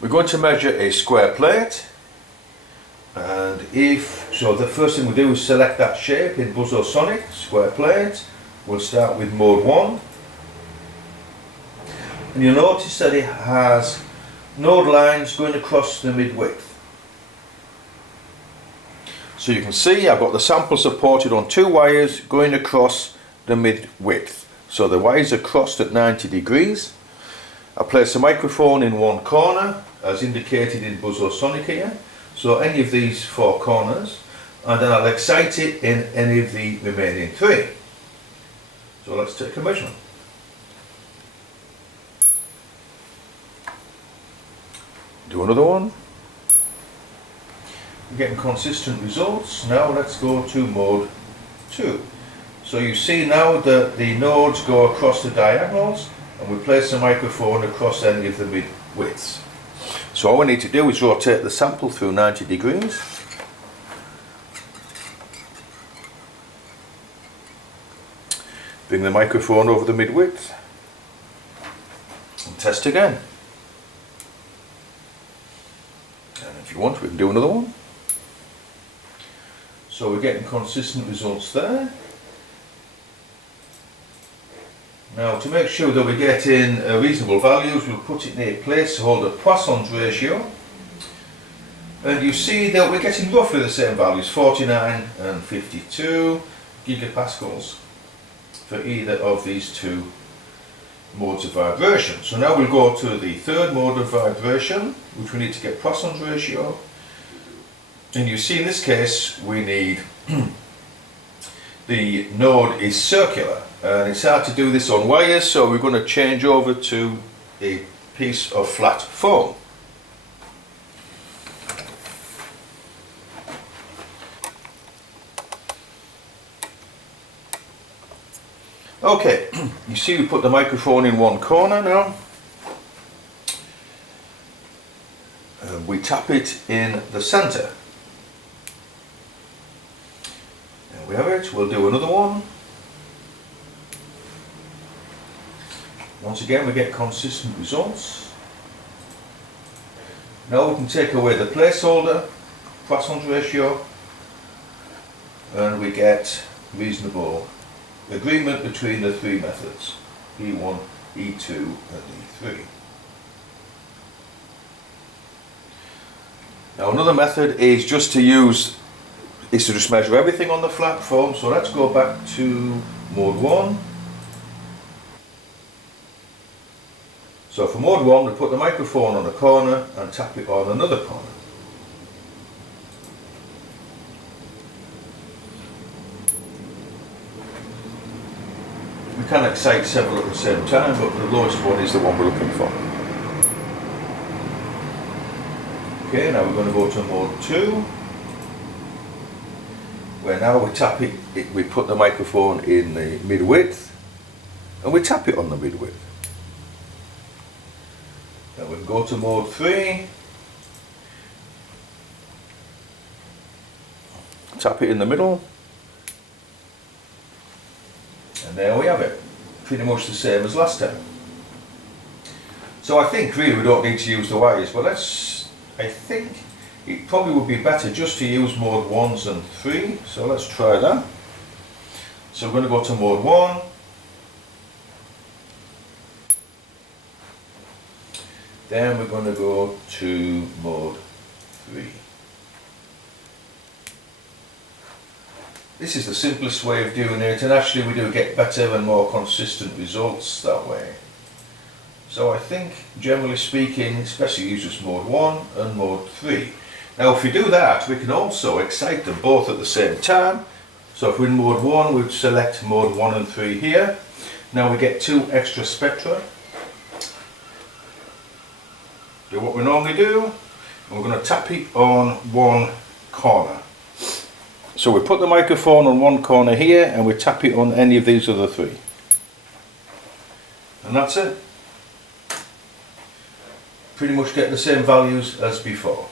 We're going to measure a square plate, and the first thing we do is select that shape in Buzz-o-sonic square plate. We'll start with mode 1, and you'll notice that it has node lines going across the mid-width. So you can see I've got the sample supported on 2 wires going across the mid-width. So the wires are crossed at 90 degrees. I place the microphone in one corner as indicated in Buzz-o-sonic here. So any of these 4 corners, and then I'll excite it in any of the remaining 3. So let's take a measurement. Do another one. We're getting consistent results. Now let's go to mode 2. So you see now that the nodes go across the diagonals, and we place the microphone across any of the mid-widths. So all we need to do is rotate the sample through 90 degrees. Bring the microphone over the mid-width and test again. And if you want, we can do another one. So we're getting consistent results there. Now, to make sure that we're getting reasonable values, we'll put it in a placeholder Poisson's ratio, and you see that we're getting roughly the same values, 49 and 52 gigapascals for either of these 2 modes of vibration. So now we'll go to the 3rd mode of vibration, which we need to get Poisson's ratio, and you see in this case we need the node is circular, and it's hard to do this on wires, so we're going to change over to a piece of flat foam. Okay, you see we put the microphone in one corner now. We tap it in the centre. There we have it. We'll do another one. Once again we get consistent results. Now we can take away the placeholder, Poisson's ratio, and we get reasonable agreement between the 3 methods, E1, E2 and E3. Now another method is just to measure everything on the flat foam. So let's go back to mode 1. So for mode 1 we put the microphone on a corner and tap it on another corner. We can excite several at the same time, but the lowest one is the one we're looking for. Okay, now we're going to go to mode 2, where now we tap it, we put the microphone in the mid-width, and we tap it on the mid-width. Then we'll go to mode 3, tap it in the middle, and there we have it. Pretty much the same as last time. So I think really we don't need to use the wires, but I think it probably would be better just to use mode 1s and 3, so let's try that. So we're going to go to mode 1. Then we're going to go to mode 3. This is the simplest way of doing it, and actually we do get better and more consistent results that way. So I think, generally speaking, especially use just mode 1 and mode 3. Now if we do that, we can also excite them both at the same time. So if we're in mode 1, we'd select mode 1 and 3 here. Now we get 2 extra spectra. Do what we normally do, and we're going to tap it on one corner. So we put the microphone on one corner here, and we tap it on any of these other 3. And that's it. Pretty much get the same values as before.